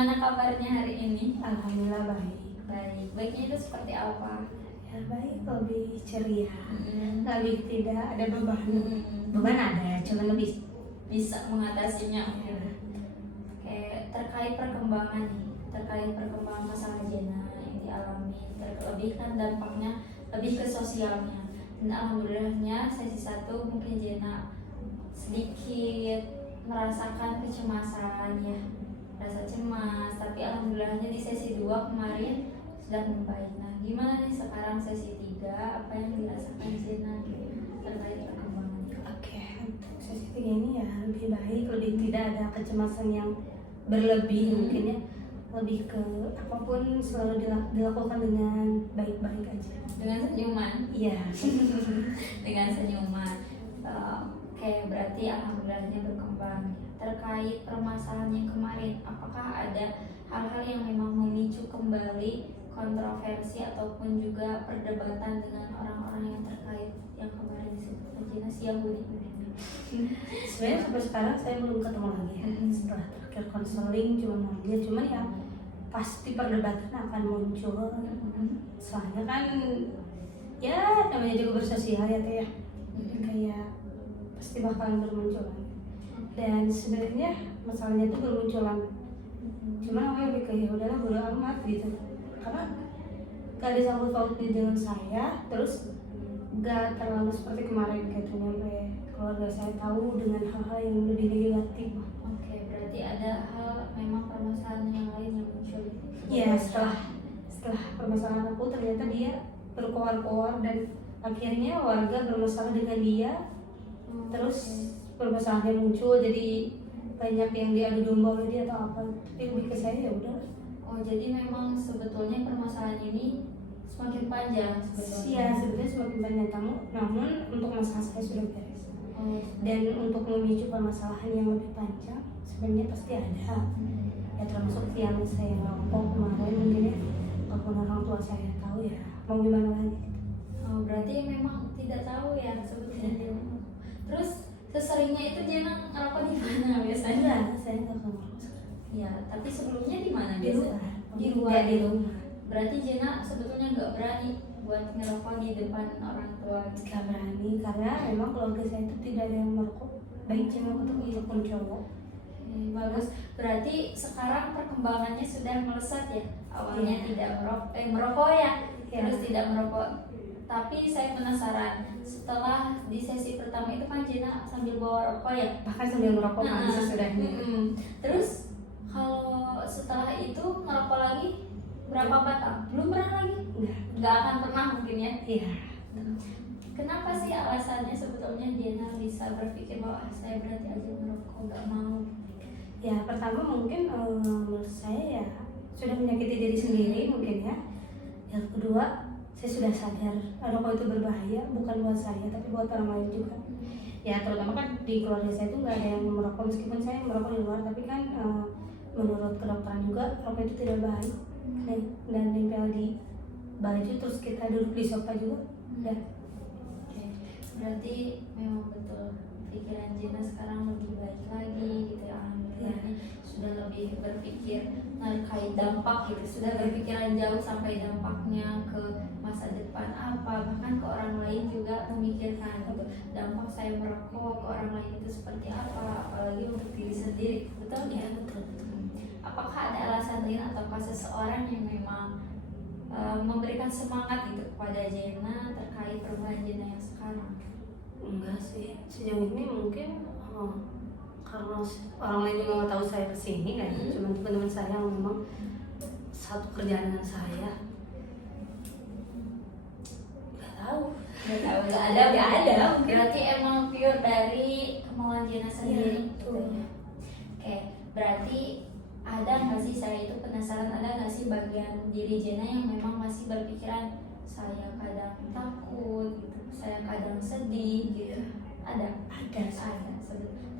Gimana kabarnya hari ini? Alhamdulillah baik. Baiknya itu seperti apa? Ya baik, lebih ceria, Hmm. lebih tidak ada beban. Hmm. Beban ada, cuman lebih Bisa mengatasinya. ya. Kayak terkait perkembangan masalah Jena yang dialami, terlebih kan dampaknya lebih ke sosialnya. Dan alhamdulillahnya sesi 1 mungkin Jena sedikit merasakan kecemasan ya, rasa cemas, tapi alhamdulillahnya di sesi 2 kemarin sudah membaik. Nah, gimana nih sekarang sesi 3, apa yang dirasakan Jena terkait perkembangannya? Oke, untuk sesi 3 ini ya lebih baik, lebih tidak ada kecemasan yang berlebih mungkin ya. Lebih ke apapun selalu dilakukan dengan baik-baik aja. Dengan senyuman. Iya. Dengan senyuman. Oke, berarti alhamdulillahnya berkembang. Terkait permasalahan yang kemarin, apakah ada hal-hal yang memang memicu kembali kontroversi ataupun juga perdebatan dengan orang-orang yang terkait yang kemarin disebutkan Jena Yahudi? Sebenarnya sampai sekarang saya belum ketemu lagi ya. Setelah terakhir konseling cuman ya pasti perdebatan akan muncul. Soalnya kan ya namanya juga bersosial ya Teh ya. Kayak pasti bakalan bermunculan. Dan sebenarnya masalahnya itu bermunculan. Cuman aku lebih kayak ya udahlah bodo amat gitu. Karena gak ada sangkut pautnya dengan saya, terus gak terlalu seperti kemarin gitu nyampe keluarga saya tahu dengan hal-hal yang lebih negatif. Oke, berarti ada hal memang permasalahan yang lain yang muncul. Iya, setelah permasalahan aku ternyata dia berkoar-koar dan akhirnya warga bermasalah dengan dia. Terus permasalahannya muncul, jadi banyak yang diadu domba oleh dia atau apa. Tapi lebih ke saya ya udah. Oh, jadi memang sebetulnya permasalahan ini semakin panjang sebetulnya. Iya, sebenarnya semakin banyak tamu. Namun untuk masalah saya sudah beres. Dan untuk memicu permasalahan yang lebih panjang sebenarnya pasti ada. Ya termasuk yang saya ngerokok kemarin mungkin ya. Walaupun orang tua saya tahu ya mau gimana lagi. Oh, berarti memang tidak tahu ya sebetulnya. Terus seseringnya itu Jena ngerokok di mana biasanya? Enggak, saya nggak ngerokok sekarang. Ya, tapi sebelumnya di mana Di biasanya? luar. Di luar. Ya, di rumah. Berarti Jena sebetulnya nggak berani buat ngerokok di depan orang tua. Gak berani karena memang keluarga saya itu tidak ada yang merokok, baik cewek ataupun cowok. Bagus. Berarti sekarang perkembangannya sudah melesat ya. Awalnya Iya. tidak merokok ya. Iya. Terus tidak merokok. Tapi saya penasaran, setelah di sesi pertama itu kan Jena sambil bawa rokok ya. Bahkan sambil merokok kan Nah, sesudahnya. Terus kalau setelah itu ngerokok lagi berapa batang? Belum pernah lagi? Nggak akan pernah mungkin ya. Iya. Kenapa sih alasannya sebetulnya Jena bisa berpikir bahwa saya berarti aja merokok, nggak mau? Ya pertama mungkin menurut saya ya sudah menyakiti diri sendiri mungkin ya. Yang kedua saya sudah sadar rokok itu berbahaya bukan buat saya tapi buat orang lain juga. Ya terutama kan di keluarga saya itu nggak ada yang merokok meskipun saya merokok di luar tapi kan menurut kedokteran juga rokok itu tidak baik. Dan nempel di baju terus kita duduk di sofa juga. Dan Oke. Berarti memang betul pikiran Jena sekarang lebih baik lagi gitu ya. Alhamdulillahnya sudah lebih berpikir terkait dampak gitu, sudah berpikiran jauh sampai dampaknya ke masa depan apa, bahkan ke orang lain juga memikirkan gitu, dampak saya merokok ke orang lain itu seperti apa, apalagi untuk diri sendiri, betul ya? betul. Apakah ada alasan lain ataukah seseorang yang memang memberikan semangat gitu kepada Jena terkait perubahan Jena yang sekarang? Enggak sih, sejauh ini mungkin karena orang lain juga nggak tahu saya kesini kan, cuma teman-teman saya yang memang satu kerjaan dengan saya. Nggak tahu, Nggak ada. Berarti emang pure dari kemauan Jena sendiri. betul. Gitu ya. Oke, berarti ada nggak sih, saya itu penasaran, ada nggak sih bagian diri Jena yang memang masih berpikiran saya kadang takut gitu, saya kadang sedih gitu? Ada.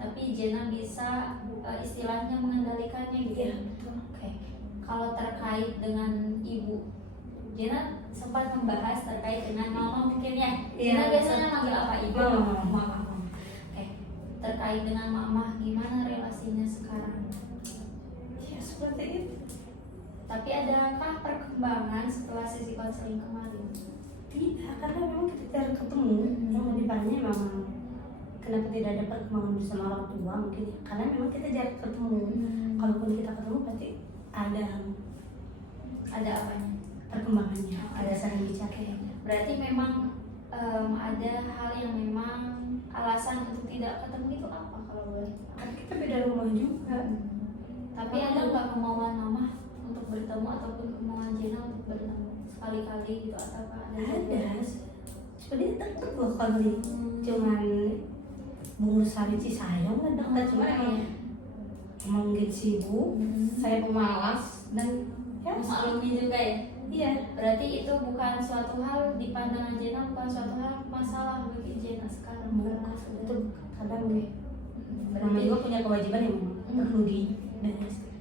Tapi Jena bisa istilahnya mengendalikannya gitu. Iya, betul. Oke. Kalau terkait dengan ibu, Jena sempat membahas terkait dengan mama mungkin ya. Iya, Jena biasanya manggil apa? Ibu? Mama. Oke. Terkait dengan mama, gimana relasinya sekarang? Ya seperti itu. Tapi adakah perkembangan setelah sesi konseling kemarin? Tidak, karena memang kita jarang ketemu. Yang lebih banyak memang kenapa tidak ada perkembangan bersama orang tua mungkin ya. Karena memang kita jarang ketemu. Kalaupun kita ketemu pasti ada apanya? perkembangannya, ada saling bicara. Berarti memang ada hal yang memang alasan untuk tidak ketemu itu apa kalau boleh? Kan kita beda rumah juga. Tapi ada nggak kemauan mama untuk bertemu ataupun kemauan Jena untuk bertemu sekali-kali gitu atau Ada. Sebenarnya deket loh kalau cuman Bung Sari Cisayong kan dekat, cuma emang gitu sibuk. Saya pemalas dan ya maklumi juga ya. iya. Berarti itu bukan suatu hal di pandangan Jena, bukan suatu hal masalah bagi Jena sekarang. Karena sudah Itu kadang gue berarti namanya juga punya kewajiban yang perlu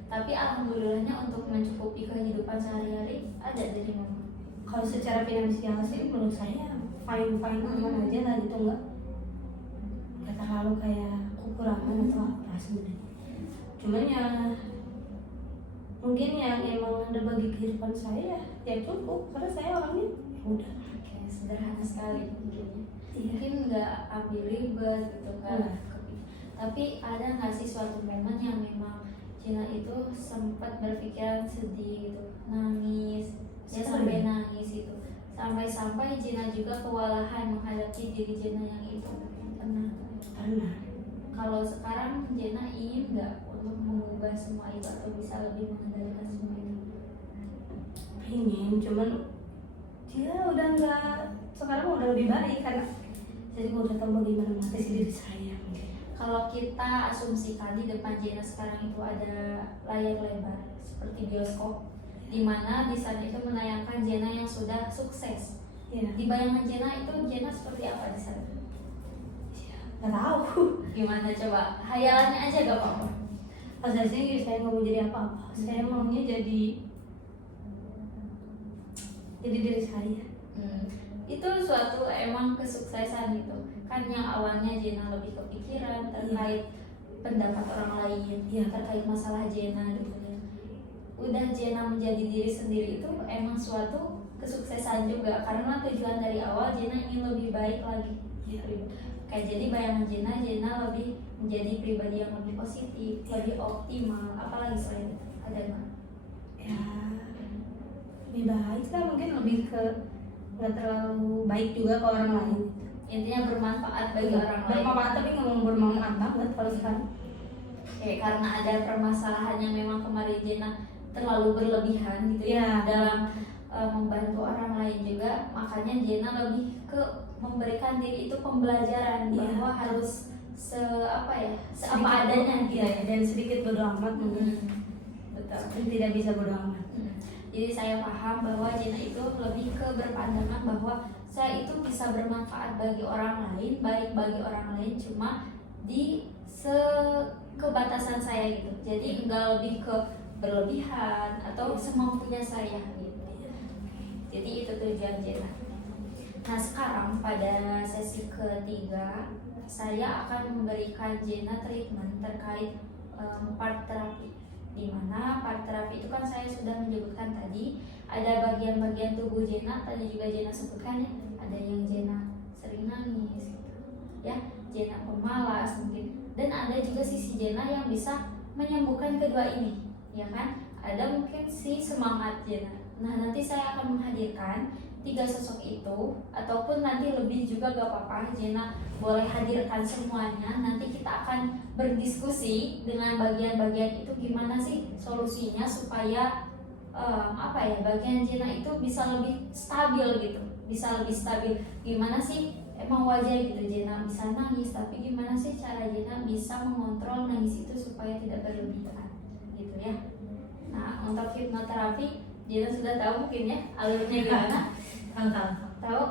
tapi alhamdulillahnya untuk mencukupi kehidupan sehari-hari ada dari mama. kalau secara finansial sih menurut saya fine aman aja lah gitu, nggak terlalu kayak kekurangan atau apa sebenarnya. Cuman ya mungkin yang emang ada bagi kehidupan saya ya cukup, karena saya orangnya ya udah Kayak sederhana sekali mungkin. iya. Mungkin nggak ambil ribet gitu kan. Tapi ada nggak sih suatu momen yang memang Jena itu sempat berpikiran sedih gitu, nangis, ya sampai nangis itu, sampai Jena juga kewalahan menghadapi diri Jena yang itu pernah. Kalau sekarang Jena ingin nggak untuk mengubah semua itu atau bisa lebih mengendalikan semua itu? Pengen, cuman dia udah nggak, sekarang udah lebih baik karena jadi gue udah tahu bagaimana mengatasi diri saya. Kalau kita asumsikan di depan Jena sekarang itu ada layar lebar seperti bioskop, di mana di sana itu menayangkan Jena yang sudah sukses. Iya. Di bayangan Jena itu Jena seperti apa di sana? Nggak tahu. Gimana coba? Hayalannya aja gak apa-apa. Aslinya saya nggak mau jadi apa-apa. Saya maunya jadi diri saya. Itu suatu emang kesuksesan gitu kan, yang awalnya Jena lebih kepikiran terkait pendapat orang lain, terkait masalah Jena gitu ya. Udah Jena menjadi diri sendiri itu emang suatu kesuksesan juga, karena tujuan dari awal Jena ingin lebih baik lagi. Kayak jadi bayangan Jena lebih menjadi pribadi yang lebih positif, lebih optimal, apalagi selain itu ada nggak? Ya lebih baik lah, mungkin lebih ke nggak terlalu baik juga ke orang lain. Intinya bermanfaat bagi orang lain. Bermanfaat, tapi nggak mau bermanfaat banget kalau sekarang. Karena ada permasalahan yang memang kemarin Jena terlalu berlebihan gitu ya dalam membantu orang lain juga, makanya Jena lebih ke memberikan diri itu pembelajaran bahwa harus seapa adanya gitu ya, dan sedikit bodo amat mungkin. Betul. Tidak bisa bodo amat. Jadi saya paham bahwa Jena itu lebih ke berpandangan bahwa saya itu bisa bermanfaat bagi orang lain, baik bagi orang lain, cuma di kebatasan saya gitu. Jadi enggak lebih ke berlebihan atau semampunya saya gitu. Jadi itu tujuan Jena. Nah sekarang pada sesi ketiga saya akan memberikan Jena treatment terkait part terapi. Di mana part terapi itu kan saya sudah menyebutkan tadi ada bagian-bagian tubuh Jena, tadi juga Jena sebutkan ya, ada yang Jena sering nangis gitu ya, Jena pemalas mungkin, dan ada juga sisi Jena yang bisa menyembuhkan kedua ini ya kan, ada mungkin si semangat Jena. Nah nanti saya akan menghadirkan 3 sosok itu, ataupun nanti lebih juga gak apa-apa, Jena boleh hadirkan semuanya. Nanti kita akan berdiskusi dengan bagian-bagian itu gimana sih solusinya supaya bagian Jena itu bisa lebih stabil gitu, bisa lebih stabil. Gimana sih, emang wajar gitu Jena bisa nangis, tapi gimana sih cara Jena bisa mengontrol nangis itu supaya tidak berlebihan gitu ya. Nah untuk hipnoterapi Jena sudah tahu mungkin ya alurnya gimana. Tahu?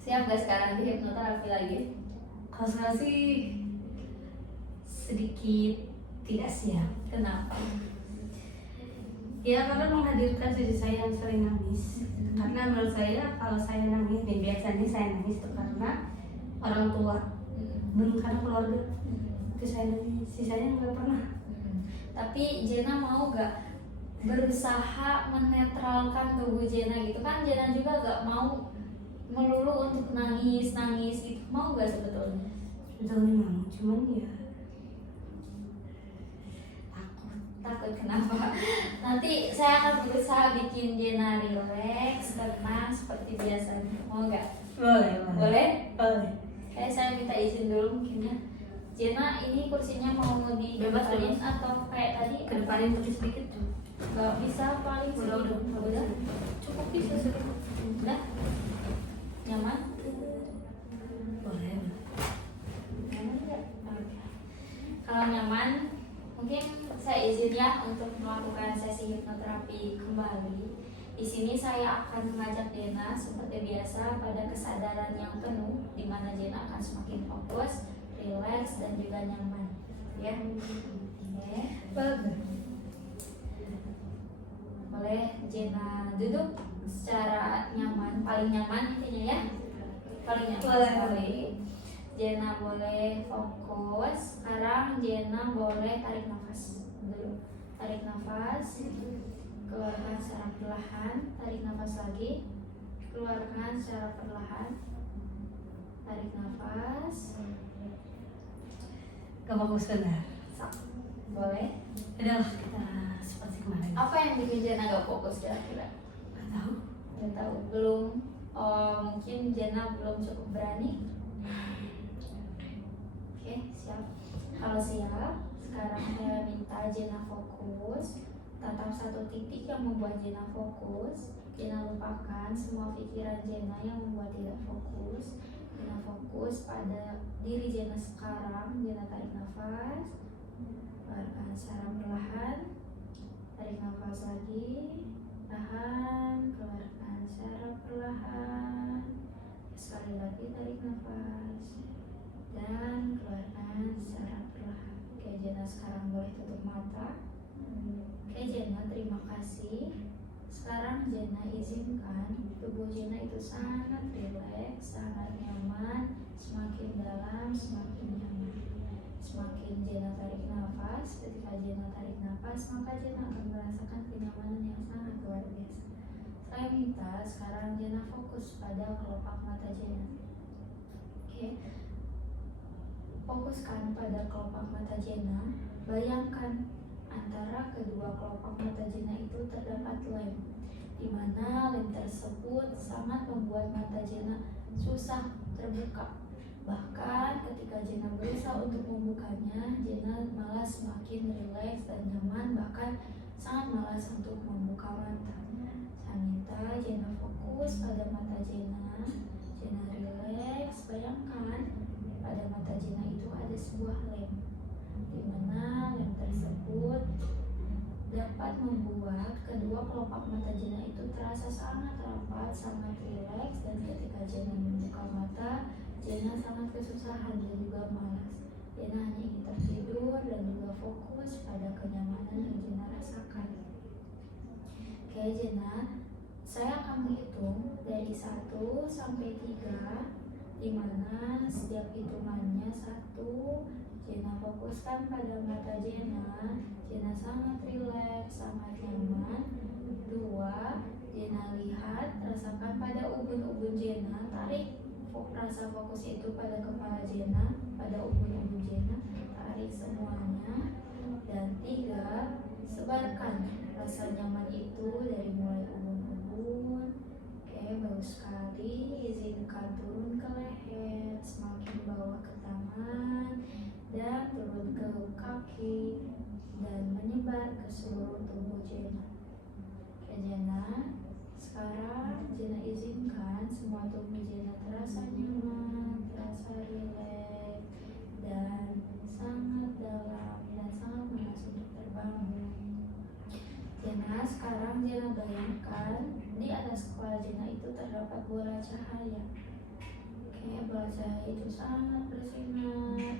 Siap gak sekarang di hipnoterapi lagi? Kalau sekarang sih sedikit tidak siap. Kenapa? Ya karena menghadirkan sisi saya yang sering nangis. Karena menurut saya kalau saya nangis nih, biasanya saya nangis itu karena orang tua, belum karena keluarga. Itu saya nangis, sisanya nggak pernah. Tapi Jena mau gak berusaha menetralkan tubuh Jena gitu kan? Jena juga gak mau melulu untuk nangis gitu, mau gak sebetulnya? Sebetulnya mau, cuman ya Takut kenapa? Nanti saya akan berusaha bikin Jena relax, tenang seperti biasanya. Mau nggak? boleh. Boleh? Kayak saya minta izin dulu mungkin ya. Jena, ini kursinya mau Bebas, dibebalin bebas. atau kayak tadi? Kedepanin tapi sedikit tuh. Nggak bisa paling sedikit. Udah? Cukup bisa sedikit. Udah? Nyaman? Boleh. Nyaman nggak? Oke. Kalau nyaman, mungkin saya izin ya untuk melakukan sesi hipnoterapi kembali. Di sini saya akan mengajak Jena seperti biasa pada kesadaran yang penuh, di mana Jena akan semakin fokus, rileks dan juga nyaman. Ya, oke. Boleh Jena duduk secara nyaman, paling nyaman intinya ya, paling nyaman Boleh. sekali. Jena boleh fokus. Sekarang Jena boleh tarik nafas dulu. Tarik nafas, keluarkan secara perlahan. Tarik nafas lagi, keluarkan secara perlahan. Tarik nafas. Gak fokus benar. Boleh. Udah kita seperti kemarin. Apa yang bikin Jena gak fokus kira-kira? Gak tahu. Gak tahu. Belum. Mungkin Jena belum cukup berani. Oke, siap. Kalau siap, sekarang saya minta Jena fokus. Tatap satu titik yang membuat Jena fokus. Jena lupakan semua pikiran Jena yang membuat tidak fokus. Jena fokus pada diri Jena sekarang. Jena tarik nafas, keluarkan secara perlahan. Tarik nafas lagi, tahan, keluarkan secara perlahan. Sekali lagi tarik nafas dan keluarkan secara perlahan. Oke, Jena sekarang boleh tutup mata. Oke Jena, terima kasih. Sekarang Jena izinkan tubuh Jena itu sangat rileks, sangat nyaman, semakin dalam, semakin nyaman. Semakin Jena tarik nafas, ketika Jena tarik nafas, maka Jena akan merasakan kenyamanan yang sangat luar biasa. Saya minta sekarang Jena fokus pada kelopak mata Jena. Oke. Fokuskan pada kelopak mata Jena. Bayangkan antara kedua kelopak mata Jena itu terdapat lem, di mana lem tersebut sangat membuat mata Jena susah terbuka. Bahkan ketika Jena berusaha untuk membukanya, Jena malah semakin rileks dan nyaman, bahkan sangat malas untuk membuka mata. Saya minta Jena fokus pada mata Jena. Jena rileks. Bayangkan pada mata Jena itu ada sebuah lem, di mana lem tersebut dapat membuat kedua kelopak mata Jena itu terasa sangat rapat, sangat rileks, dan ketika Jena membuka mata, Jena sangat kesusahan dan juga malas. Jena hanya ingin tertidur dan juga fokus pada kenyamanan yang Jena rasakan. Oke Jena, saya akan menghitung dari 1 sampai 3, di mana setiap hitungannya 1, Jena fokuskan pada mata Jena. Jena sangat rileks, sangat nyaman. 2, Jena lihat, rasakan pada ubun-ubun Jena. Tarik rasa fokus itu pada kepala Jena, pada ubun-ubun Jena. Tarik semuanya. Dan 3, sebarkan rasa nyaman itu dari mulai ubun-ubun. Oke, bagus sekali. Izinkan turun ke leher, semakin bawah ke tangan, dan turun ke kaki, dan menyebar ke seluruh tubuh Jena. Oke Jena, sekarang Jena izinkan semua tubuh Jena terasa nyaman, terasa rileks, dan sangat dalam, dan sangat malas untuk terbangun. Jena, sekarang Jena bayangkan di atas kepala Jena itu terdapat bola cahaya. Oke, bola cahaya itu sangat bersinar,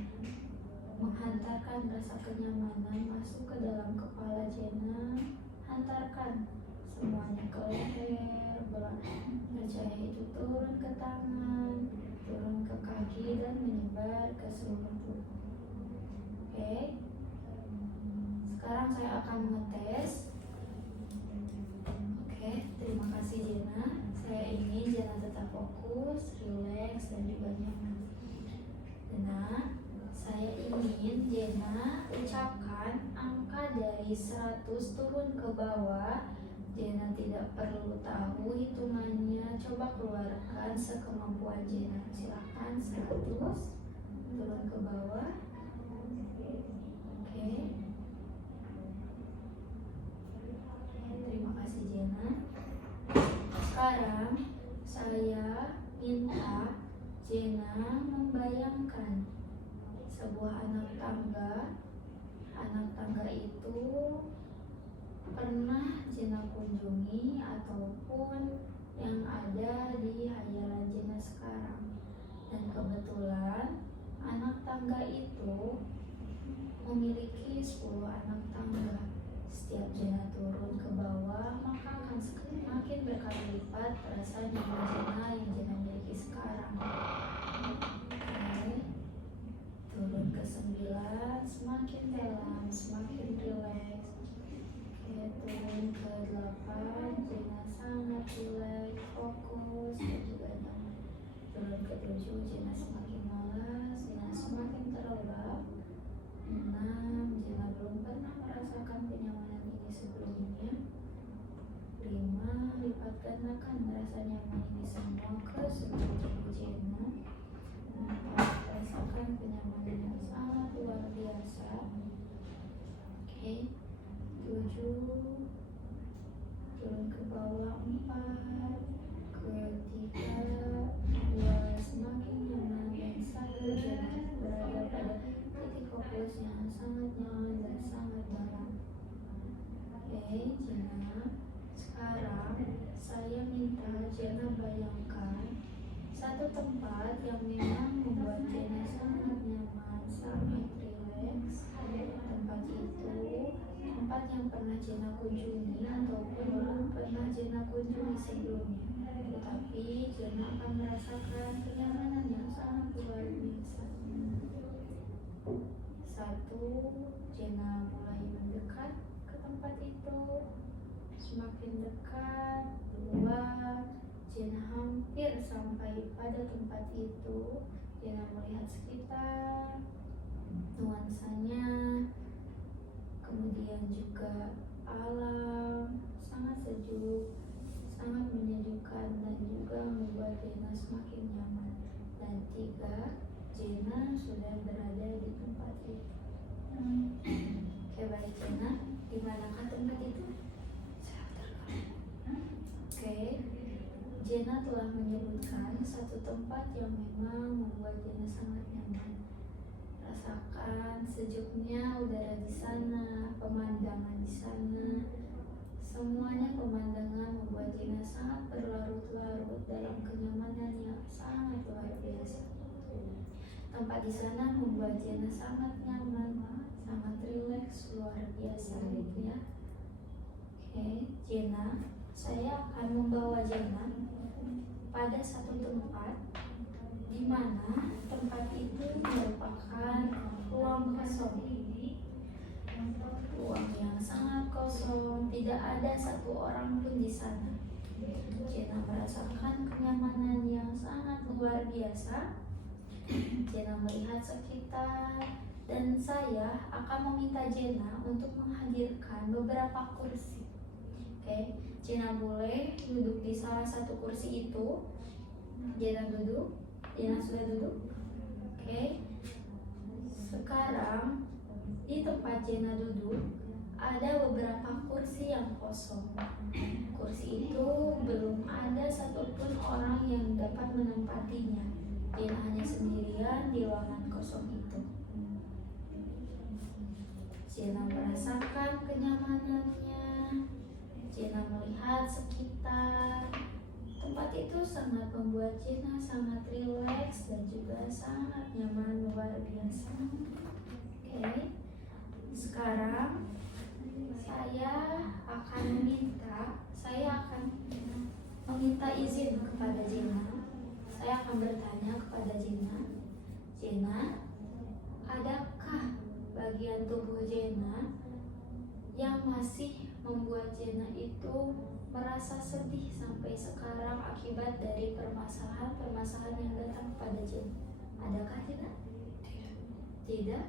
menghantarkan rasa kenyamanan masuk ke dalam kepala Jena. Hantarkan semuanya ke leher. Bola cahaya itu turun ke tangan, turun ke kaki, dan menyebar ke seluruh tubuh. Oke, sekarang saya akan mengetes. Oke, terima kasih Jena. Saya ingin Jena tetap fokus, rileks, dan juga nyaman. Jena, saya ingin Jena ucapkan angka dari 100 turun ke bawah. Jena tidak perlu tahu hitungannya. Coba keluarkan sekemampuan Jena. Silakan 100 turun ke bawah. Oke. Terima kasih Jena. Sekarang saya minta Jena membayangkan sebuah anak tangga. Anak tangga itu pernah Jena kunjungi ataupun yang ada di hayalan Jena sekarang. Dan kebetulan anak tangga itu memiliki 10 anak tangga. Setiap Jena turun ke bawah, maka akan semakin berkali lipat rasa nyaman Jena yang Jena miliki sekarang. Oke. Turun ke 9, semakin dalam, semakin rileks. Oke, turun ke 8, Jena sangat rileks, fokus, dan juga nyaman. Turun ke 7, Jena semakin malas, Jena semakin terlelap. 6, Jena belum pernah merasakan kenyamanan ini sebelumnya. 5, lipat gandakan rasa nyaman ini semua ke seluruh tubuh Jena. 4, rasakan kenyamanan yang sangat luar biasa. Oke. 7, turun ke bawah. 4, ke 3, 2, semakin nyaman, dan 1, Jena berada pada titik fokus yang sangat nyaman dan sangat dalam. Oke, Jena. Sekarang saya minta Jena bayangkan satu tempat yang memang membuat Jena sangat nyaman, sangat rileks. Tempat itu tempat yang pernah Jena kunjungi ataupun belum pernah Jena kunjungi sebelumnya. Tetapi Jena akan merasakan kenyamanan yang sangat luar biasa. 1, Jena mulai mendekat ke tempat itu. Semakin dekat. 2, Jena hampir sampai pada tempat itu. Jena melihat sekitar, nuansanya, kemudian juga alam sangat sejuk, sangat menyejukkan, dan juga membuat Jena semakin nyaman. Dan 3, Jena sudah berada di tempat itu. Oke, baik Jena, di manakah tempat itu? Oke, Jena telah menyebutkan satu tempat yang memang membuat Jena sangat nyaman. Rasakan sejuknya udara di sana, pemandangan di sana. Semuanya pemandangan membuat Jena sangat berlarut-larut dalam kenyamanan yang sangat luar biasa. Tempat di sana membuat Jena sangat nyaman, sangat rileks, luar biasa gitu ya. Oke, Jena, saya akan membawa Jena pada satu tempat di mana tempat itu merupakan ruang kosong. Ruang yang sangat kosong, tidak ada satu orang pun di sana. Jena merasakan kenyamanan yang sangat luar biasa. Jena melihat sekitar, dan saya akan meminta Jena untuk menghadirkan beberapa kursi. Oke, Jena boleh duduk di salah satu kursi itu. Jena duduk. Jena sudah duduk. Oke. Sekarang di tempat Jena duduk ada beberapa kursi yang kosong. Kursi itu belum ada satupun orang yang dapat menempatinya. Jena hanya sendirian di ruangan kosong itu. Jena merasakan kenyamanannya. Jena melihat sekitar. Tempat itu sangat membuat Jena sangat rileks dan juga sangat nyaman, luar biasa. Oke. Sekarang saya akan meminta izin kepada Jena. Saya akan bertanya kepada Jena. Jena, adakah bagian tubuh Jena masih membuat Jena itu merasa sedih sampai sekarang akibat dari permasalahan yang datang kepada Jena? Adakah Jena? Tidak?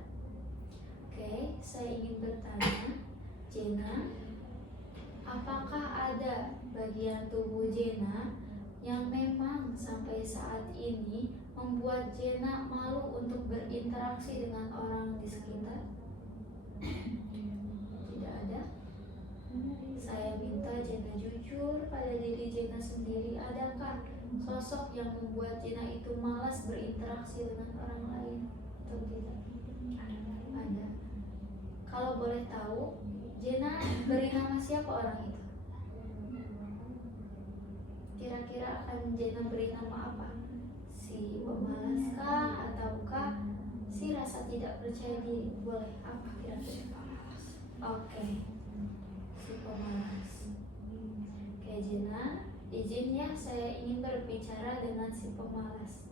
Oke, saya ingin bertanya, Jena, apakah ada bagian tubuh Jena yang memang sampai saat ini membuat Jena malu untuk berinteraksi dengan orang di sekitar? Tidak ada? Saya minta Jena jujur pada diri Jena sendiri. Adakah sosok yang membuat Jena itu malas berinteraksi dengan orang lain atau tidak? Ada. Kalau boleh tahu, Jena beri nama siapa orang itu? Kira-kira akan Jena beri nama apa? Si pemalas kah ataukah si rasa tidak percaya diri? Boleh apa kira-kira? Oke, si pemalas. Oke Jena, izin ya, saya ingin berbicara dengan si pemalas.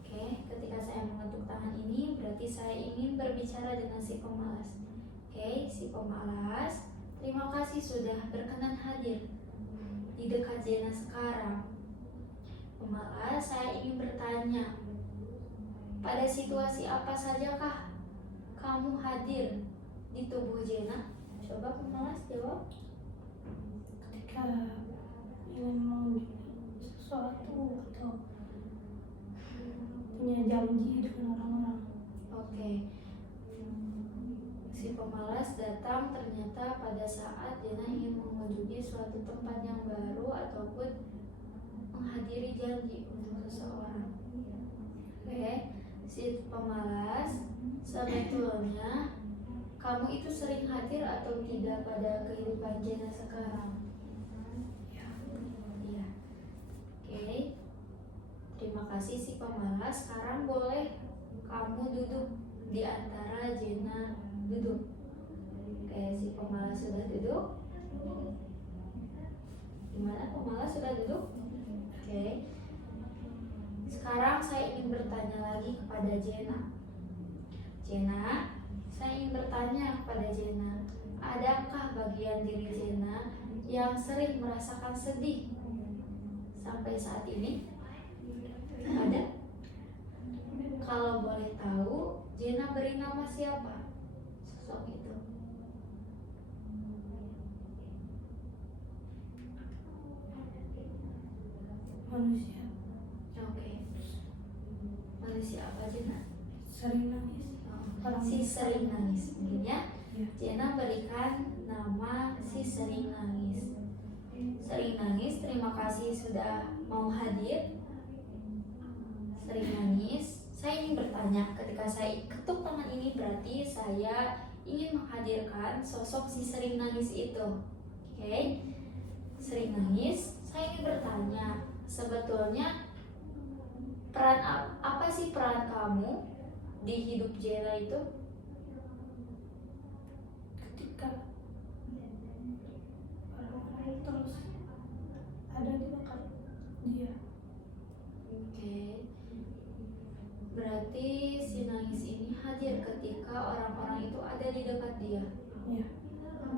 Oke, ketika saya mengetuk tangan ini berarti saya ingin berbicara dengan si pemalas. Oke, si pemalas, terima kasih sudah berkenan hadir di dekat Jena sekarang. Pemalas, saya ingin bertanya, pada situasi apa sajakah kamu hadir di tubuh Jena? Coba pemalas jawab. Ketika ingin mengunjungi sesuatu atau punya janji dengan orang-orang. Oke. Si pemalas datang ternyata pada saat Jena ingin mengunjungi suatu tempat yang baru ataupun menghadiri janji untuk seseorang. Oke, si pemalas, sebetulnya kamu itu sering hadir atau tidak pada kehidupan Jena sekarang? Iya. Oke. Terima kasih si pemalas. Sekarang boleh kamu duduk di antara Jena duduk. Oke, si pemalas sudah duduk. Gimana pemalas sudah duduk? Oke. Sekarang saya ingin bertanya lagi kepada Jena. Jena, saya ingin bertanya kepada Jena, adakah bagian diri Jena yang sering merasakan sedih sampai saat ini? Ada? Kalau boleh tahu, Jena beri nama siapa sosok itu? Manusia Oke. Manusia apa Jena? sering nangis. Si sering nangis mungkin ya. Ya. Jena berikan nama si sering nangis. Sering nangis, terima kasih sudah mau hadir. Sering nangis, saya ingin bertanya, ketika saya ketuk tangan ini berarti saya ingin menghadirkan sosok si sering nangis itu. Oke. Sering nangis, saya ingin bertanya, sebetulnya apa sih peran kamu di hidup Jena itu? Ketika orang-orang terus ada di dekat dia. Oke. Berarti si nangis ini hadir ketika orang-orang itu ada di dekat dia. Ya.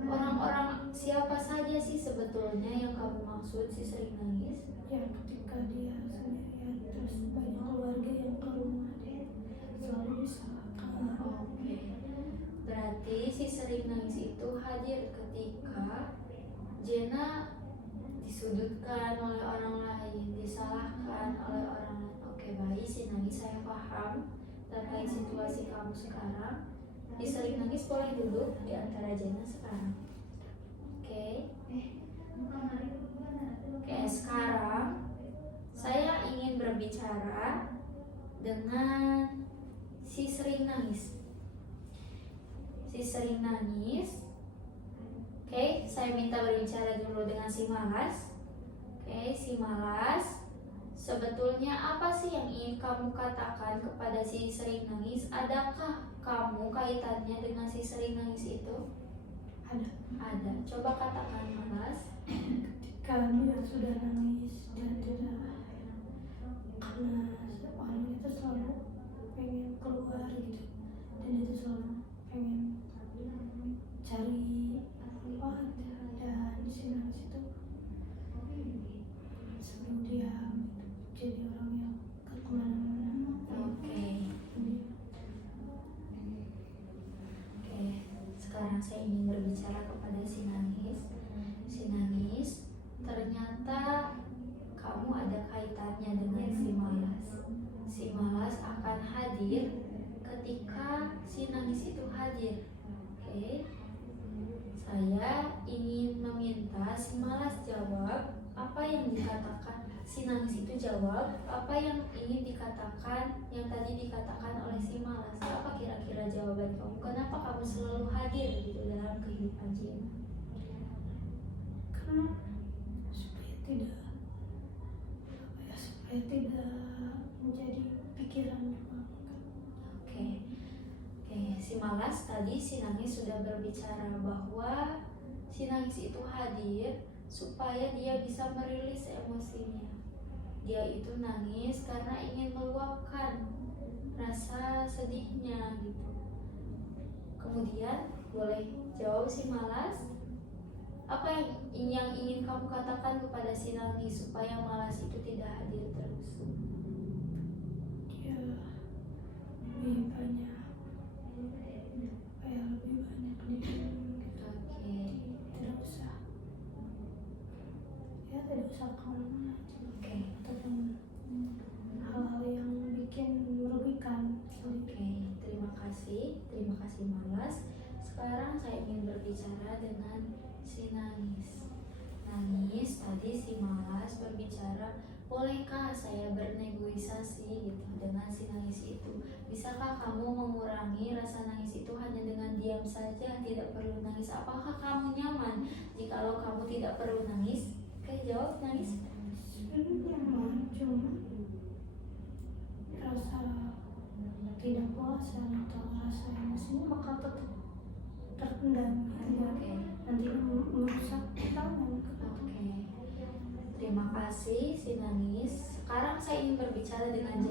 Orang-orang siapa saja sih sebetulnya yang kamu maksud si sering nangis? Ya, ketika dia sendirian terus banyak keluarga yang ke rumah dia selalu disalahkan. Oke. Berarti si sering nangis itu hadir ketika Jena disudutkan oleh orang lain, disalahkan oleh orang lain. Oke, baik, si nangis saya paham terkait situasi kamu sekarang. Si sering nangis boleh duduk di antara Jena sekarang. Oke. Oke, sekarang saya ingin berbicara dengan si sering nangis. Si sering nangis. Oke, saya minta berbicara dulu dengan si malas. Oke, si malas. Sebetulnya apa sih yang ingin kamu katakan kepada si sering nangis? Adakah kamu kaitannya dengan si sering nangis itu? Ada. Ada. Coba katakan malas. Ketika dia sudah nangis dan tidak, karena orang itu selalu pengen keluar gitu, dan itu selalu pengen cari akan hadir ketika si nangis itu hadir. Oke. Saya ingin meminta si malas jawab apa yang dikatakan, si nangis itu jawab apa yang ingin dikatakan, yang tadi dikatakan oleh si malas. Apa kira-kira jawaban kamu? Kenapa kamu selalu hadir gitu dalam kehidupan Jena? Karena supaya tidak menjadi pikiran juga. Oke. Si malas tadi si nangis sudah berbicara bahwa si nangis itu hadir supaya dia bisa merilis emosinya. Dia itu nangis karena ingin meluapkan rasa sedihnya gitu. Kemudian boleh jawab si malas, apa yang ingin kamu katakan kepada si nangis supaya malas itu tidak hadir terus? Dia lebih banyak, supaya lebih banyak di Oke. tidak usah kemana Oke. ataupun hal-hal yang bikin merugikan. Oke, terima kasih malas. Sekarang saya ingin berbicara dengan si nangis. Nangis tadi si malas berbicara, bolehkah saya bernegosiasi gitu dengan si nangis itu? Bisakah kamu mengurangi rasa nangis itu hanya dengan diam saja, tidak perlu nangis? Apakah kamu nyaman jikalau kamu tidak perlu nangis? Oke, jawab nangis. Nyaman, cuma rasa tidak puasan atau rasa emosinya bakal tetap terpendam. Oke. Nanti merusak tangan. Oke. Terima kasih si nangis. Sekarang saya ingin berbicara dengan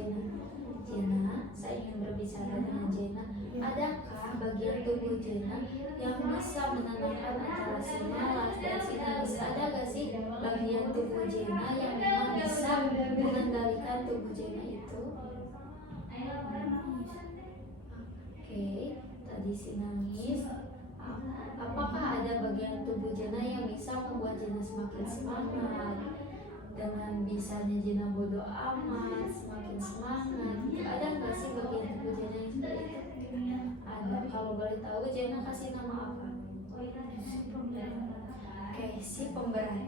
Jena. Saya ingin berbicara dengan Jena. Adakah bagian tubuh Jena yang bisa menenangkan antara si malas dan si nangis? Ada gak sih bagian tubuh Jena yang memang bisa mengendalikan tubuh Jena itu? Oke, tadi si nangis. Apakah ada bagian tubuh Jena yang bisa membuat Jena semakin semangat? Dengan bisanya Jena bodo amat, semakin semangat. Ada nggak sih bagian tubuh Jena yang seperti itu? Ada. Kalau boleh tahu Jena kasih nama apa? Oke, si pemberani.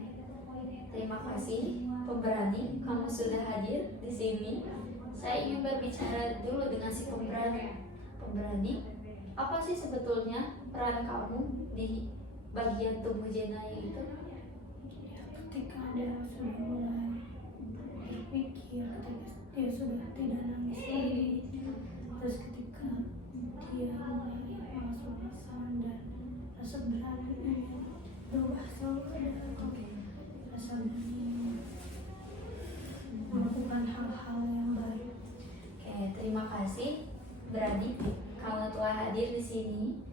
Terima kasih pemberani, kamu sudah hadir di sini. Saya ingin berbicara dulu dengan si pemberani. Pemberani, apa sih sebetulnya peran kamu di bagian tubuh Jena itu? Ketika dia sudah mulai berpikir, ketika dia sudah tidak nangis lagi, terus ketika dia mulai malas-malasan dan rasa beraninya berubah selalu ada. Rasa berani melakukan hal-hal yang baik. Oke, terima kasih berani kamu telah hadir di sini.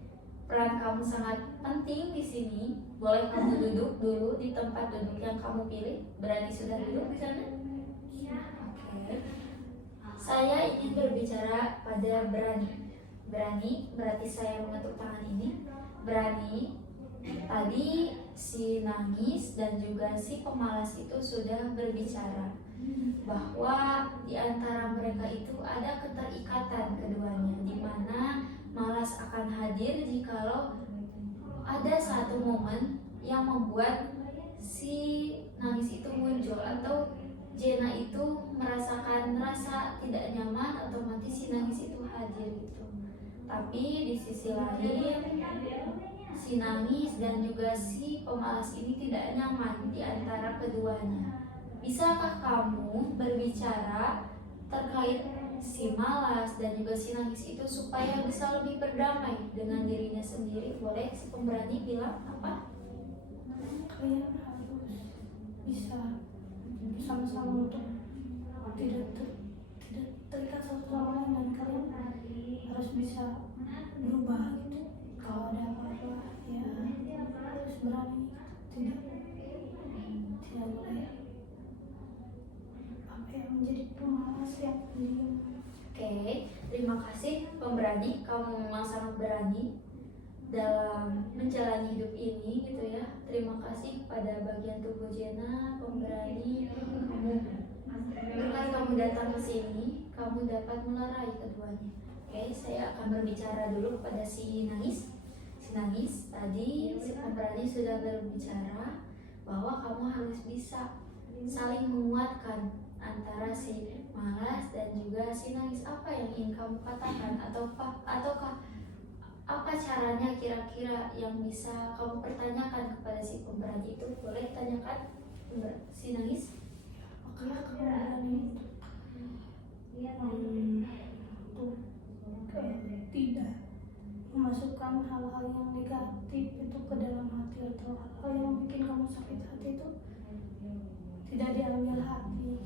Peran kamu sangat penting di sini. Boleh kamu duduk dulu di tempat duduk yang kamu pilih. Berani sudah duduk di sana? Oke. Saya ingin berbicara pada Berani. Berani berarti saya mengetuk tangan ini. Berani, tadi si nangis dan juga si pemalas itu sudah berbicara bahwa di antara mereka itu ada keterikatan keduanya, di mana malas akan hadir jikalau ada satu momen yang membuat si nangis itu muncul atau Jena itu merasakan rasa tidak nyaman, otomatis si nangis itu hadir gitu. Tapi di sisi lain si nangis dan juga si pemalas ini tidak nyaman di antara keduanya. Bisakah kamu berbicara terkait si malas dan juga si nangis itu supaya bisa lebih berdamai dengan dirinya sendiri? Boleh si pemberani bilang apa? Kalian harus bisa sama-sama untuk tidak terikat satu sama lain, dan kalian harus bisa berubah gitu. Kalau ada apa-apa ya harus berani, tidak boleh apa yang menjadi pemalas yang pendiam. Oke, terima kasih pemberani. Kamu memang sangat berani dalam menjalani hidup ini gitu ya. Terima kasih pada bagian tubuh Jena, pemberani. Kamu datang ke sini, kamu dapat melerai keduanya. Oke, saya akan berbicara dulu kepada si Nangis. Si Nangis, tadi si pemberani sudah berbicara bahwa kamu harus bisa saling menguatkan antara si Malas dan juga si Nangis. Apa yang ingin kamu katakan, ataukah apa caranya kira-kira yang bisa kamu pertanyakan kepada si pemberani itu? Boleh tanyakan si Nangis? Apakah kamu berani tidak memasukkan hal-hal yang negatif itu ke dalam hati, atau hal yang bikin kamu sakit hati itu tidak diambil hati?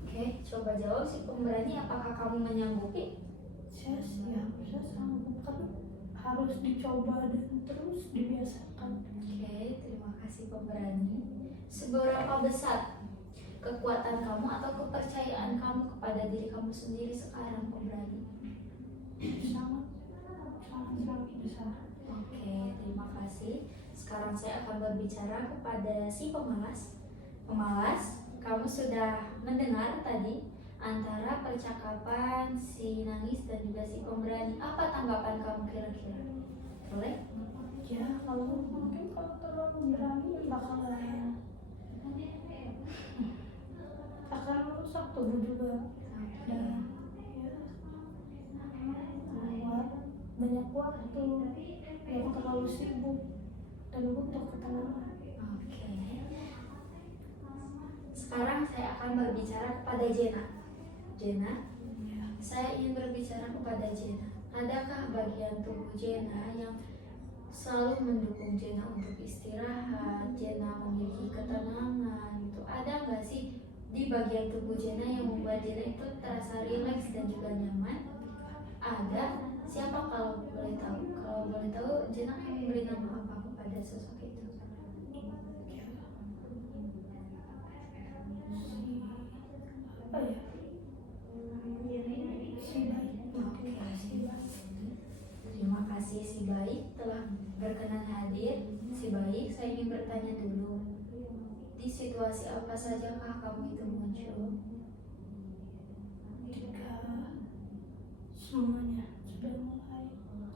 Oke, coba jawab si pemberani, apakah kamu menyanggupi? Saya siap, saya sanggup, kan harus dicoba dan terus dibiasakan. Oke, terima kasih pemberani. Seberapa besar kekuatan kamu atau kepercayaan kamu kepada diri kamu sendiri sekarang, pemberani? Sangat besar. Oke, terima kasih. Sekarang saya akan berbicara kepada si pemalas. Pemalas, kamu sudah mendengar tadi antara percakapan si Nangis dan juga si pemberani. Apa tanggapan kamu kira-kira? Boleh? Ya, kalau terlalu berani akan merusak tubuh juga, dan membuat banyak waktu yang terlalu sibuk dan butuh ketenangan. Oke. Sekarang saya akan berbicara kepada Jena. Jena, saya ingin berbicara kepada Jena. Adakah bagian tubuh Jena yang selalu mendukung Jena untuk istirahat, Jena memiliki ketenangan gitu? Ada nggak sih di bagian tubuh Jena yang membuat Jena itu terasa rileks dan juga nyaman? Ada. Siapa kalau boleh tahu? Kalau boleh tahu, Jena akan memberi nama apa kepada sosok itu? Terima kasih si Baik telah berkenan hadir. Si Baik, saya ingin bertanya dulu. Di situasi apa sajakah kamu itu muncul? Ketika semuanya sudah mulai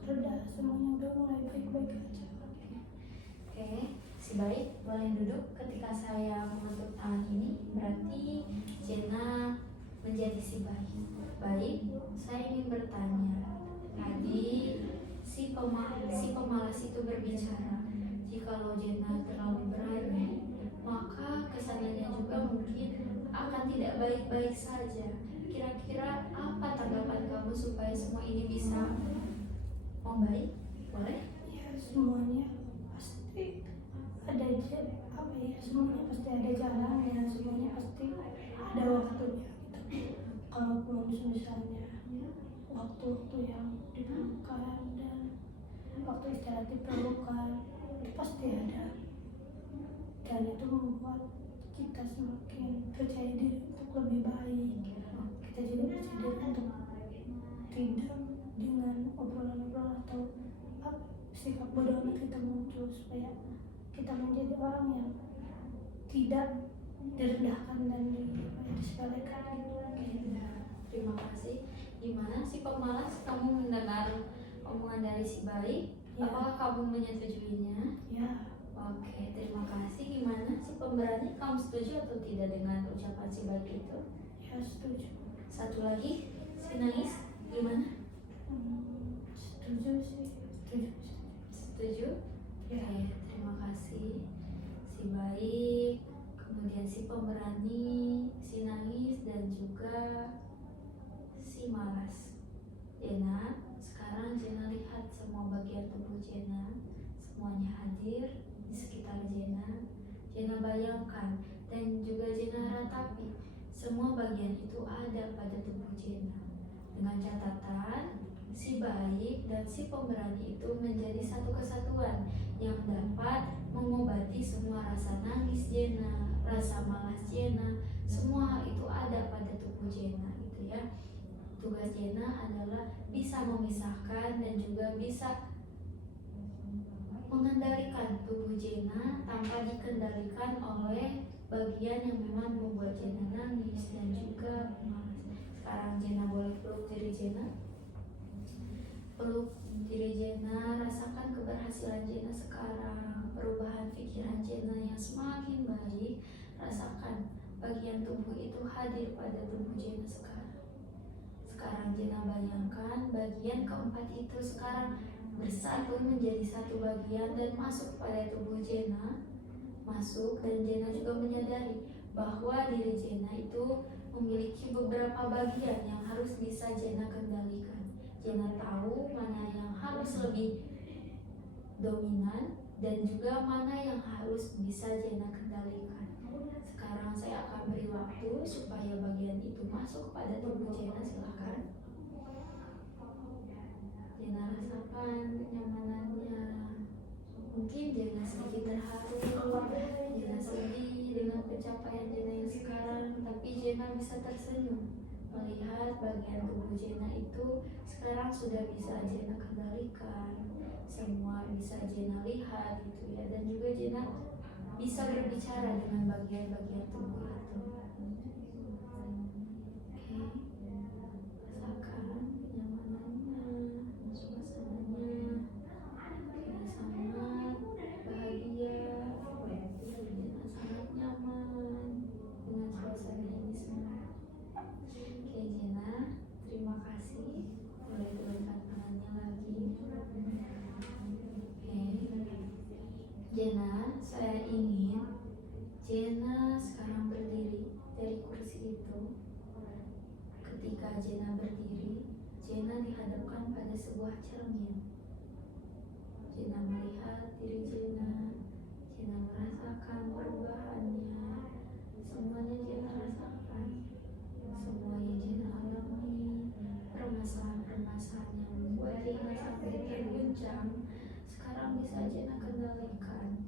reda, semuanya udah mulai baik-baik aja. Oke, si Baik boleh duduk. Ketika saya mengetuk tangan ini, berarti Jena menjadi si Baik. Baik, saya ingin bertanya. Tadi si pemalas itu berbicara, jikalau Jena terlalu berani, maka kesannya juga mungkin akan tidak baik-baik saja. Kira-kira apa tanggapan kamu supaya semua ini bisa membaik? Boleh? Ya, semuanya pasti ada semuanya pasti ada jalannya, semuanya pasti ada waktunya gitu. Kalaupun misalnya waktu-waktu yang diperlukan dan waktu istirahat diperlukan, itu pasti ada, dan itu membuat kita semakin percaya diri untuk lebih baik. Kita juga percaya diri untuk tidak dengan obrolan-obrolan atau sikap bodoh amat kita muncul, supaya kita menjadi orang yang tidak direndahkan dan disepelekan gitu. Terima kasih. Gimana si pemalas, kamu mendengar omongan dari si Baik? Ya. Apakah kamu menyetujuinya? Ya, Oke, terima kasih. Gimana si pemberani, kamu setuju atau tidak dengan ucapan si Baik itu? ya setuju. Satu lagi, si Nangis, gimana? Setuju sih, setuju. Setuju? Ya. Oke, terima kasih. Si Baik, kemudian si pemberani, si Nangis, dan juga si Malas. Jena, sekarang Jena lihat semua bagian tubuh Jena, semuanya hadir di sekitar Jena. Jena bayangkan dan juga Jena ratapi, semua bagian itu ada pada tubuh Jena. Dengan catatan, si Baik dan si pemberani itu menjadi satu kesatuan yang dapat mengobati semua rasa nangis Jena, rasa malas Jena. Semua hal itu ada pada tubuh Jena gitu ya. Tugas Jena adalah bisa memisahkan dan juga bisa mengendalikan tubuh Jena tanpa dikendalikan oleh bagian yang memang membuat Jena nangis dan juga malas. Sekarang Jena boleh peluk diri Jena. Peluk diri Jena, rasakan keberhasilan Jena sekarang, perubahan pikiran Jena yang semakin baik. Rasakan bagian tubuh itu hadir pada tubuh Jena sekarang. Sekarang Jena bayangkan bagian keempat itu sekarang bersatu menjadi satu bagian dan masuk pada tubuh Jena. Masuk, dan Jena juga menyadari bahwa diri Jena itu memiliki beberapa bagian yang harus bisa Jena kendalikan. Jena tahu mana yang harus lebih dominan dan juga mana yang harus bisa Jena kendalikan. Sekarang saya akan beri waktu supaya bagian itu masuk pada tubuh Jena. Silahkan Jena rasakan kenyamanannya. Mungkin Jena sedikit terharu, Jena sedih dengan pencapaian Jena yang sekarang, tapi Jena bisa tersenyum melihat bagian tubuh Jena itu sekarang sudah bisa Jena kendalikan, semua bisa Jena lihat gitu ya, dan juga Jena bisa berbicara dengan bagian-bagian tubuh itu. Oke, rasakan kenyamanannya, suasananya. Sangat bahagia, Jena sangat nyaman dengan suasana ini semua. Oke Jena, terima kasih. Boleh turunkan tangannya lagi. Oke, Jena, saya ingin Jena sekarang berdiri dari kursi itu. Ketika Jena berdiri, Jena dihadapkan pada sebuah cermin. Jena melihat diri Jena, Jena merasakan perubahannya, semuanya Jena rasakan, semuanya Jena alami, permasalahan-permasalahan yang membuat Jena sampai terguncang, sekarang bisa Jena kendalikan.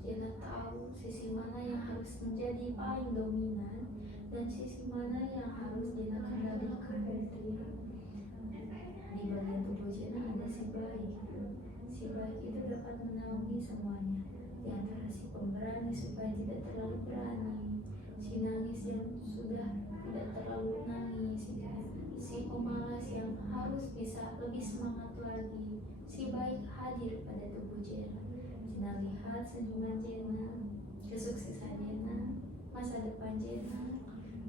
Jena tahu sisi mana yang harus menjadi paling dominan dan sisi mana yang harus Jena kendalikan. Di bagian tubuh Jena ada si bayi. Si baik itu dapat menaungi semuanya, di antara si pemberani supaya tidak terlalu berani, si nangis yang sudah tidak terlalu nangis, si pemalas yang harus bisa lebih semangat lagi. Si baik hadir pada tubuh Jena. Jena lihat senyuman Jena, kesuksesan Jena, masa depan Jena,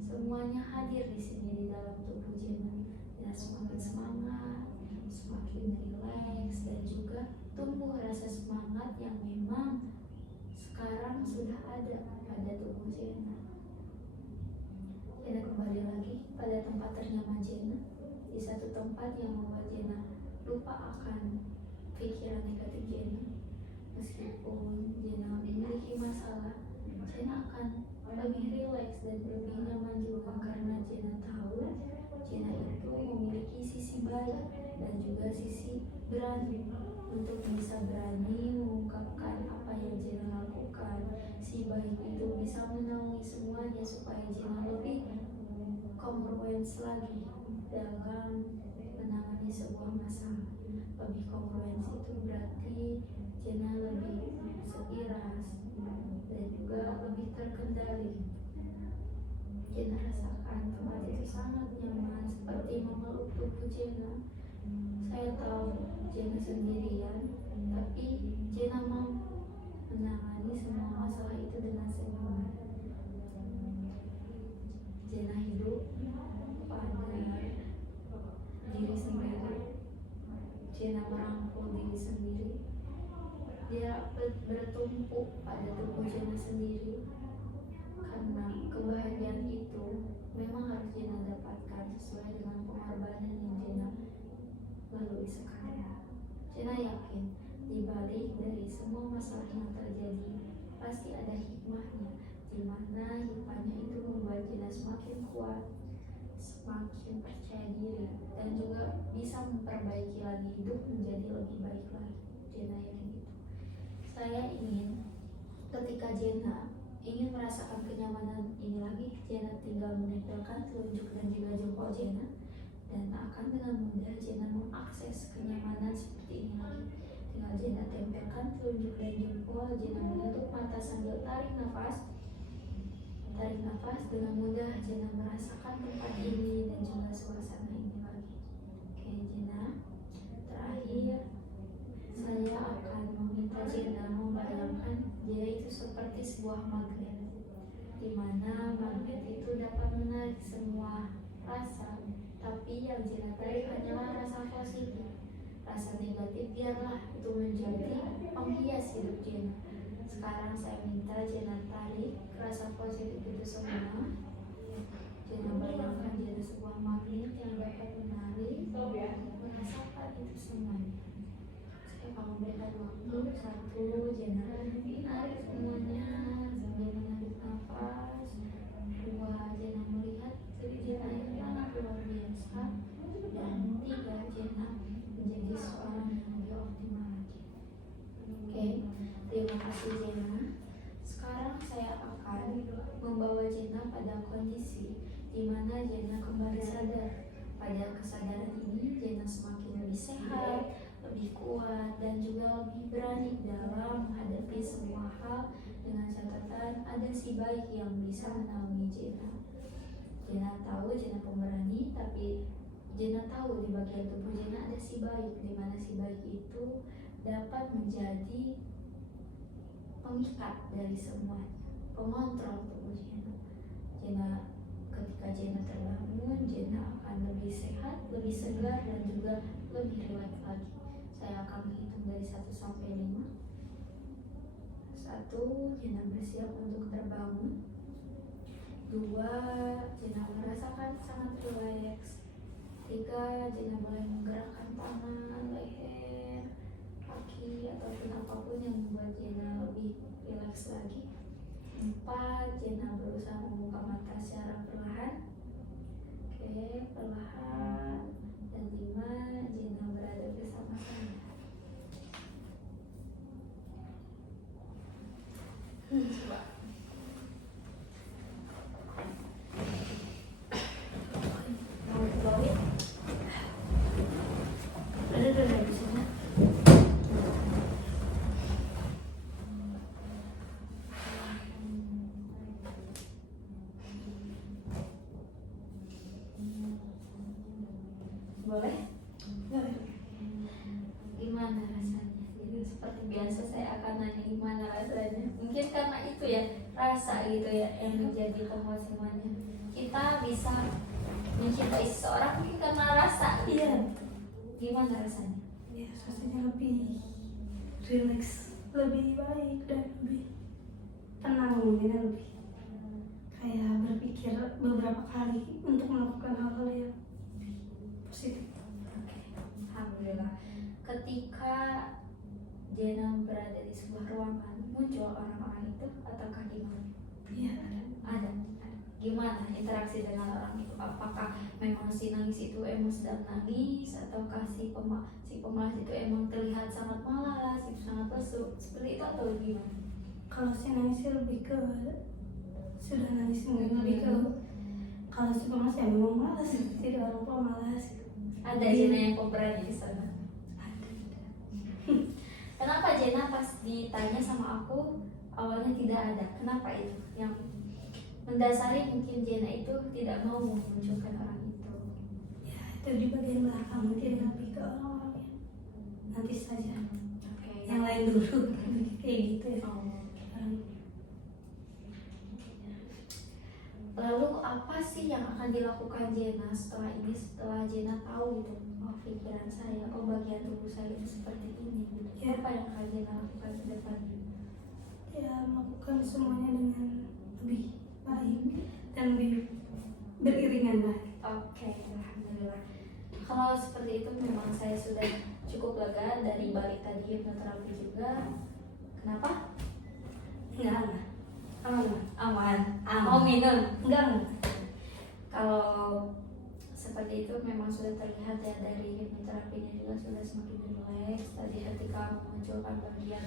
semuanya hadir di sini di dalam tubuh Jena. Jena semakin semangat, semakin rileks, dan juga tumbuh rasa semangat yang memang sekarang sudah ada pada tubuh Jena. Jena kembali lagi pada tempat ternyaman Jena, di satu tempat yang membuat Jena lupa akan pikiran negatif Jena. Meskipun Jena memiliki masalah, Jena akan lebih rileks dan lebih nyaman juga karena Jena tahu Jena itu memiliki sisi baik dan juga sisi berani untuk bisa berani mengungkapkan apa yang Jena lakukan. Si baik itu bisa menaungi semuanya supaya Jena lebih kongruens lagi dalam menangani sebuah masalah. Lebih kongruens itu berarti Jena lebih seiras dan juga lebih terkendali. Jena rasakan tempat itu sangat nyaman, seperti memeluk tubuh Jena. Saya tahu Jena sendirian, tapi Jena mampu menangani semua masalah itu dengan senyuman. Jena hidup pada diri sendiri. Jena merangkul diri sendiri. Dia bertumpu pada tubuh Jena sendiri, karena kebahagiaan itu memang harus Jena dapatkan sesuai dengan pengorbanan yang Jena lalui sekarang. Jena yakin di balik dari semua masalah yang terjadi pasti ada hikmahnya, di mana hikmahnya itu membuat Jena semakin kuat, semakin percaya diri, dan juga bisa memperbaiki lagi hidup menjadi lebih baik lagi. Jena yakin itu. Saya ingin ketika Jena ingin merasakan kenyamanan ini lagi, Jena tinggal menempelkan telunjuk dan juga jempol Jena, dan akan dengan mudah Jena mengakses kenyamanan seperti ini lagi. Tinggal Jena tempelkan telunjuk dan jempol, Jena menutup mata sambil tarik nafas, tarik nafas dengan mudah. Jena merasakan tempat ini dan juga suasana ini lagi. Oke Jena, terakhir saya akan meminta Jena membayangkan dia itu seperti sebuah magnet, di mana magnet itu dapat menarik semua rasa, tapi yang Jena tarik hanyalah rasa positif. Rasa negatif biarlah itu menjadi penghias hidup Jena. Sekarang saya minta Jena tarik rasa positif itu semua. Jena bayangkan Jena sebuah magnet yang dapat menarik, merasakan itu semuanya. Saya akan memberikan waktu 1, Jena menarik semuanya sambil menarik nafas. 2, Jena melihat diri Jena yang sangat luar biasa. Dan 3, Jena menjadi seorang yang lebih optimal lagi. Oke, terima kasih Jena. Sekarang saya akan membawa Jena pada kondisi di mana Jena kembali sadar. Pada kesadaran ini Jena semakin lebih sehat, lebih kuat, dan juga lebih berani dalam menghadapi semua hal, dengan catatan ada si baik yang bisa menaungi Jena. Jena tahu Jena pemberani, tapi Jena tahu di bagian tubuh Jena ada si baik, di mana si baik itu dapat menjadi pengikat dari semuanya, pengontrol tubuh Jena. Ketika Jena terbangun, Jena akan lebih sehat, lebih segar, dan juga lebih rileks lagi. Saya akan menghitung dari 1 sampai 5. 1, Jena bersiap untuk terbangun. 2, Jena merasakan sangat rileks. 3, Jena mulai menggerakkan tangan, leher, kaki, ataupun apapun yang membuat Jena lebih rileks lagi. 4, Jena berusaha membuka mata secara perlahan. Oke, perlahan. Dan 5, Jena berada bersama saya. Coba. Mau dibawain? Ada di sana. Boleh? Boleh. Gimana rasanya? Jadi seperti biasa saya akan nanya gimana rasanya. Mungkin karena itu ya, rasa gitu ya yang menjadi penguat semuanya. Kita bisa mencintai seseorang mungkin karena rasa gitu. Iya. Gimana rasanya? Ya, rasanya lebih rileks, lebih baik, dan lebih tenang, mungkin lebih kayak berpikir beberapa kali untuk melakukan hal-hal yang positif. Oke, alhamdulillah. Ketika Jena berada di sebuah ruangan, muncul orang-orang itu ataukah gimana? Iya. Ada. Gimana interaksi dengan orang itu? Apakah memang si nangis itu emang sedang nangis, ataukah si pemalas itu emang terlihat sangat malas, itu sangat lesu, seperti itu atau gimana? Kalau si nangis sih lebih ke sudah nangis, mungkin lebih ke kalau si pemalas ya memang malas, tidak orang tua malas. Ada Jena yang pemberani di sana. Kenapa Jena pas ditanya sama aku awalnya tidak ada? Kenapa itu? Yang mendasari mungkin Jena itu tidak mau memunculkan orang itu. Ya, itu di bagian belakang, mungkin lebih ke orang-orangnya. Nanti saja. Oke. Yang lain dulu, kayak gitu ya. Lalu apa sih yang akan dilakukan Jena setelah ini? Setelah Jena tahu gitu, oh pikiran saya, oh bagian tubuh saya itu seperti ini gitu. Ya. Apa yang akan Jena lakukan ke depannya? Ya, melakukan semuanya dengan lebih baik dan lebih beriringan lah. Oke, alhamdulillah. Kalau seperti itu memang saya sudah cukup lega dari balik tadi hipnoterapi juga. Kenapa? Enggak lah. Aman. Aman. Mau minum? Enggak. Kalau seperti itu memang sudah terlihat ya dari hipnoterapinya juga sudah semakin rileks. Tadi ketika memunculkan bagian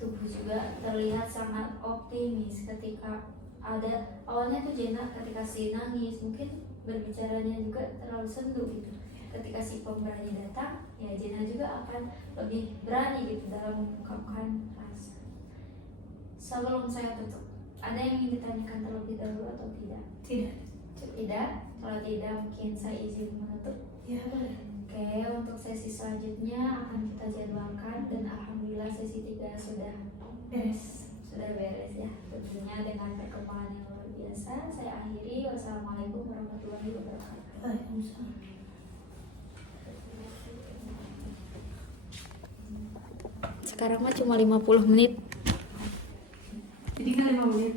tubuh juga terlihat sangat optimis. Ketika ada awalnya tuh Jena ketika si nangis mungkin berbicaranya juga terlalu sendu gitu. Ketika si pemberani datang, ya Jena juga akan lebih berani gitu dalam mengungkapkan rasa. Sebelum saya tutup, Ada yang ingin ditanyakan terlebih dahulu atau tidak? Tidak. Tidak. Kalau tidak mungkin saya izin menutup. Ya boleh. Oke, untuk sesi selanjutnya akan kita jadwalkan dan alhamdulillah sesi 3 sudah Beres. ya. Tentunya dengan perkembangan yang luar biasa. Saya akhiri. Wassalamualaikum warahmatullahi wabarakatuh. Waalaikumsalam. Sekarang mah cuma 50 menit. Jadi kan 5 menit.